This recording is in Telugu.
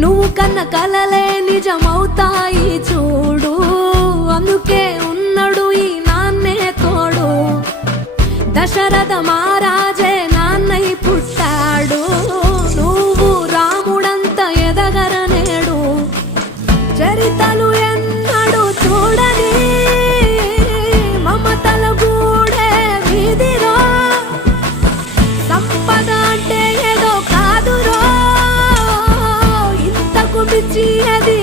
నువ్వు కన్న కలలే నిజమవుతాయి చూడు, అందుకే ఉన్నాడు ఈ నాన్నే తోడు. దశరథ మహారాజే నాన్నై పుట్టాడు, నువ్వు రాముడంత ఎదగరనేడు. చరితలు ఎన్నడు చూడని మమతల గూడే వీధిలో, సంపద అంటే ఏదో కాదురో, ఇంతకు మించి అది